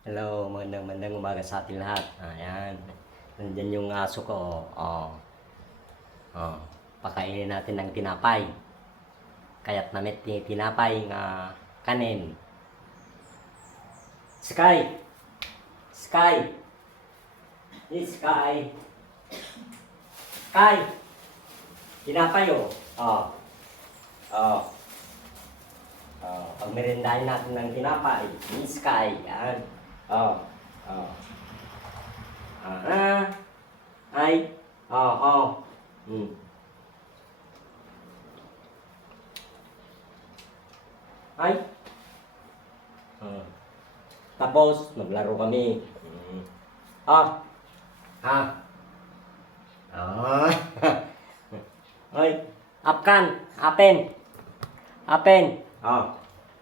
Hello, magandang umaga sa ating lahat. Ayan. Nandyan yung aso ko. Oh. Pakainin natin ng tinapay. Kaya't namit ni tinapay nga kanin. Sky! Sky! Sky! Sky! Tinapay oh. Oh. Pagmerendahin natin ng tinapay. Sky. Yan. Oh. Ay. Hmm. Ay. Tapos, maglaro kami. Ah. Ay. Apen.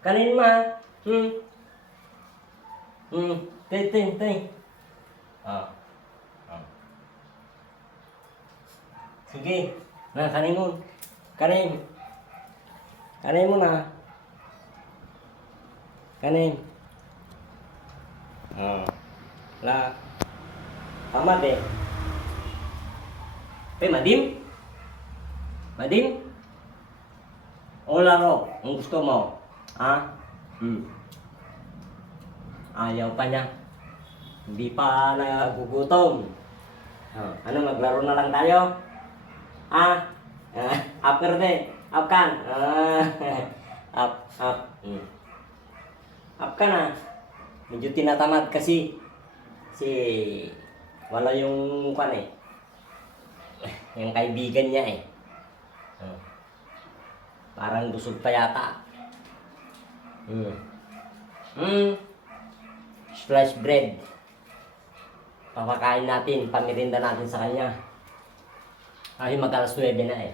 Kanin ma. Ting. Sige. Kanin mo. Kanin mo na. Kanin. La. Tamad eh. Madim? O laro, ang gusto mo? Ayaw pa niya. Hindi pa nagugutom. Ano, maglaro na lang tayo? After din. Afkan. Afkan na. Medyo tinatamad kasi. Kasi wala yung kwan eh. Yung kaibigan niya eh. Parang busog pa yata. Sliced bread. Papakain natin, pamirinda natin sa kanya. Ay, mag-alas 9 na eh.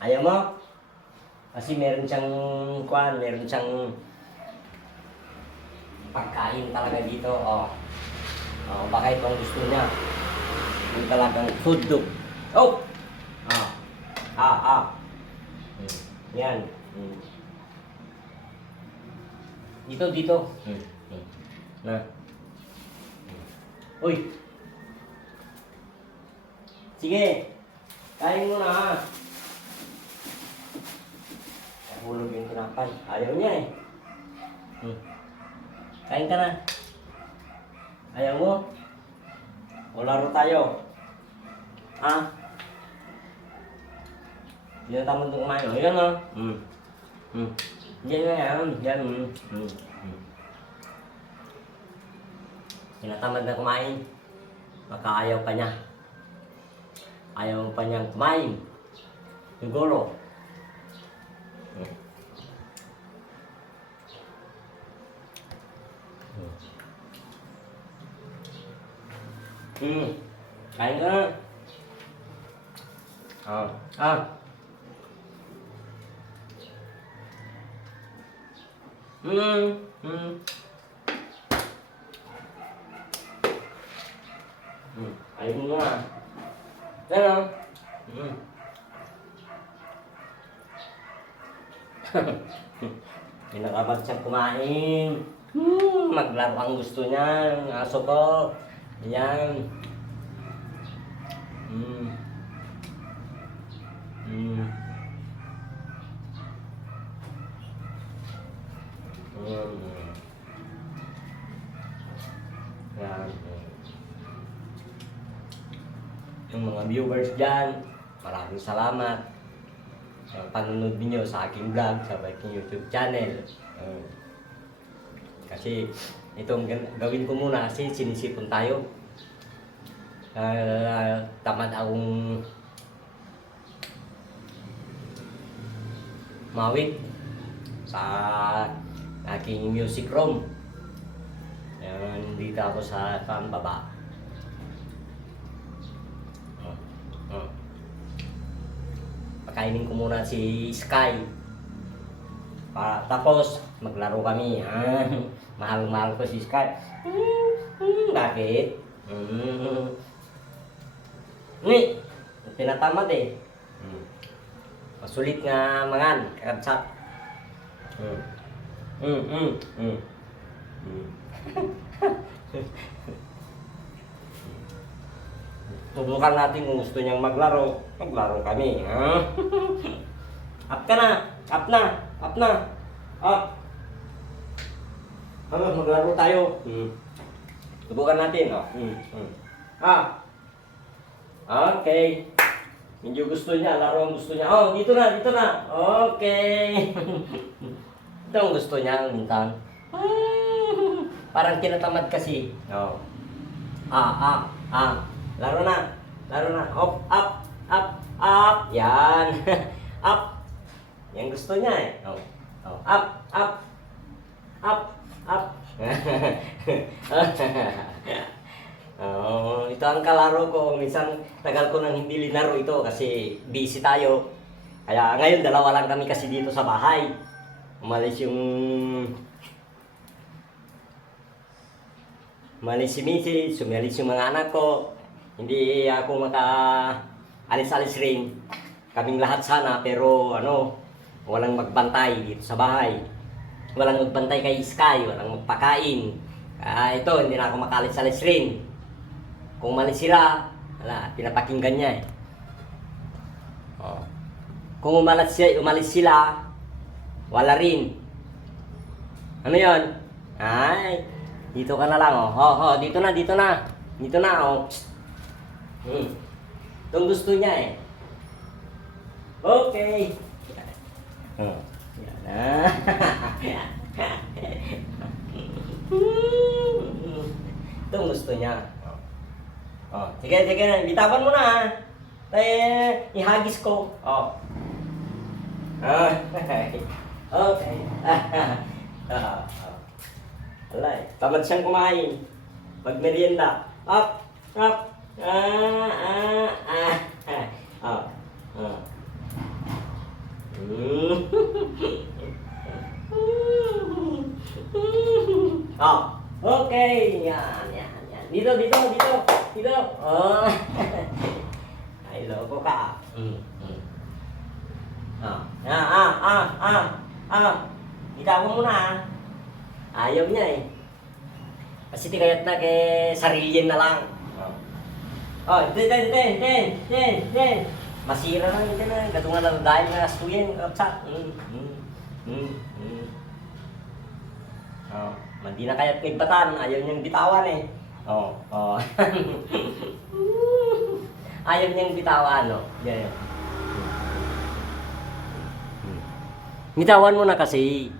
Ayaw mo? Kasi meron siyang pagkain talaga dito. Baka ito ang gusto niya. Yung talagang food dog. Yan. Dito. Na. Uy. Sige. Kain mo na ha. Nahulog yung tinapay. Ayaw niya eh. Kain ka na. Ayaw mo? O laro tayo. Hindi na tamad ng kumain. Yan o. Yan. Tinatamad na kumain. Baka ayaw pa niya. Ayaw pa niyang kumain. Siguro. Kain ka na. Ayaw mo na. Pero, pinakabag siyang kumain. Maglaro ang gusto niya, ang aso ko. Ayan. Yan. Yung mga viewers dyan, maraming salamat sa panonood niyo sa aking vlog, sa aking YouTube channel. Kasi itong gawin ko muna kasi sinisipon tayo. Tamad akong mawit sa aking music room. Dito ako sa pambaba. Pakainin ko muna si Sky. Tapos maglaro kami. Mahal ko si Sky. Bakit? Tinatamad eh. Masulit nga mangan, kakabsat. Mm. Mm. Mm. Mm. Subukan natin kung gusto niyang maglaro. Maglaro kami. Ha? Up ka na. Up na. Up na. Up. Maglaro tayo. Subukan natin. Oh. Ah. Okay. Medyo gusto niya. Laro ang gusto niya. Oh, dito na. Dito na. Okay. Ito ang gusto niya. Minsan. Parang tinatamad kasi. Oh. Laro na. Laro na. Up, up, up, up. Yan. Up. Yan gusto niya eh. Oh. Oh. Up, up. Up, up. Oh, ito ang kalaro ko. Minsan tagal ko nang hindi linaro ito kasi busy tayo. Kaya ngayon dalawa lang kami kasi dito sa bahay. Umalis si Mrs. Sumalis yung mga anak ko. Hindi ako alis-alis rin. Kaming lahat sana pero walang magbantay dito sa bahay. Walang magbantay kay Sky, walang magpakain. Ito, hindi na ako makalis-alis rin. Kung umalis sila, pinapakinggan niya eh. Oh. Kung umalis sila, wala rin. Ano yon? Ay, dito ka na lang oh. Dito na. Dito na oh. Itong gusto niya eh. Okay. Yan na. Itong gusto niya. Oh, sige, bitawan mo na. Ihagis ko. Oh. Okay. Alay, tamad siyang kumain. Magmerienda. Up. Okay. Yan. Dito. Oh. Ay, loko ka. Bitawan mo na. Ayaw niya eh. Kasi tikayat na kay sarilyin na lang. Ten. Masira na yun na. Gatungan na dahil na astuyin. Kapsak. Hindi na kaya't may batan. Ayaw niyang bitawan eh. Ayaw niyang bitawan, no? Yeah. Bitawan mo na kasi.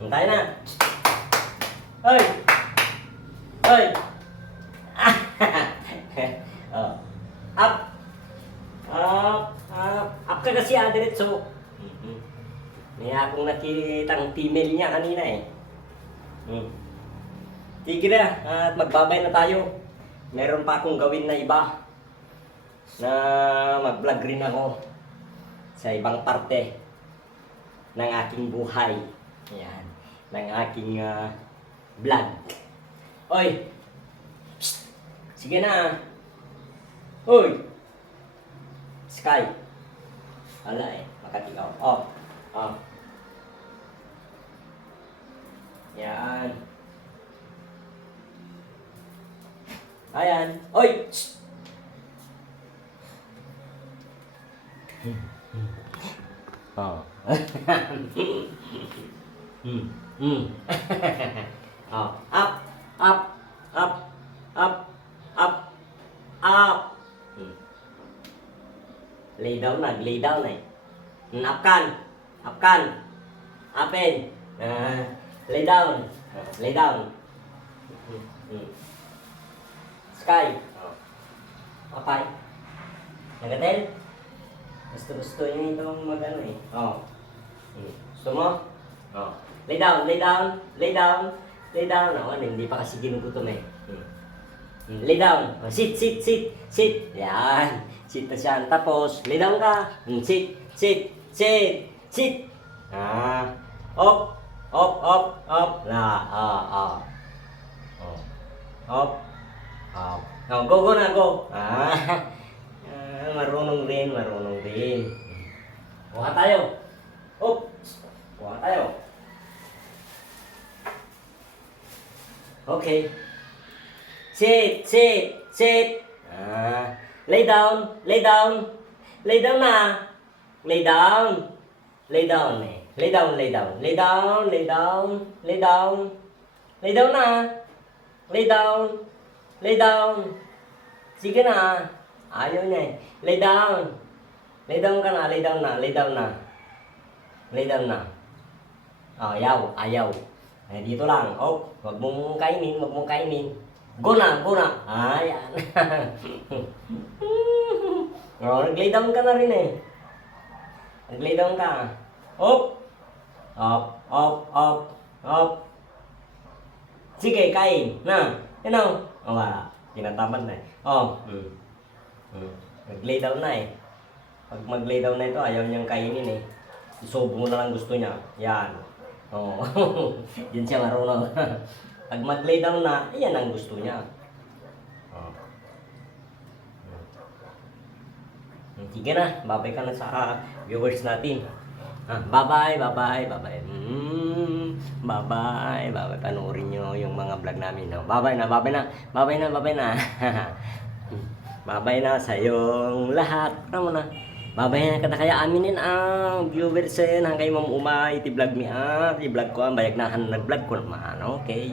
Hintay na. Hoy! Up! Up ka kasi diretso. May akong nakitang female niya kanina eh. Sige na, at magbabay na tayo. Meron pa akong gawin na iba. Na mag-vlog rin ako sa ibang parte ng aking buhay. Ayan, ng aking vlog. Oy! Psst! Sige na. Oy! Sky. Wala eh, makatigaw. Yan. Ayan. Oy! Shh! Up. Lay down eh. Upkan. Upin. Lay down. Sky. Apay. Nagatel? Gusto niya itong magano eh. Gusto mo? Lay down. Hindi pa kasi ginugutom eh. Lay down. Sit. Yan. Sit na siya. Tapos, lay down ka. Sit. Up. Up. Up. Go na, go. Marunong din, marunong din. Kuha tayo. Oops. Kuha tayo. Okay. Sit, sit, sit. Lay down, lay down. Lay down na. Lay down. Lay down eh. Lay down, lay down. Lay down, lay down. Lay down. Lay down na. Lay down. Lay down. Sige na. Ayaw niya eh. Lay down. Lay down ka na, lay down na, lay down na. Lay down na. Ayaw, ayaw. Dito lang. Wag mong kainin, wag mong kainin. Go na, go na. Ayan. Nag-lay down ka na rin eh. Nag-lay down ka. Up. Sige, kain. Na. Yan o. Wala. Tinatamad na eh. Nag-lay down na eh. Pag mag-lay down na ito, ayaw niyang kainin eh. Isobo mo na lang gusto niya. Yan. Yan siya marunong. Pag mag-lay down na, yan ang gusto niya. Sige na, babay ka na sa viewers natin. Bye-bye, bye-bye, bye-bye. Bye-bye, bye-bye. Panoorin nyo yung mga vlog namin. Bye-bye na, bye-bye na. Bye-bye na, bye-bye na. Bye-bye na sa yung lahat. Tama na. Bye-bye na kada kaya aminin ang viewers hanggang Ma'am Umay. Ti-vlog mi ti-vlog ko ang bayag na nag-vlog ko naman. Okay.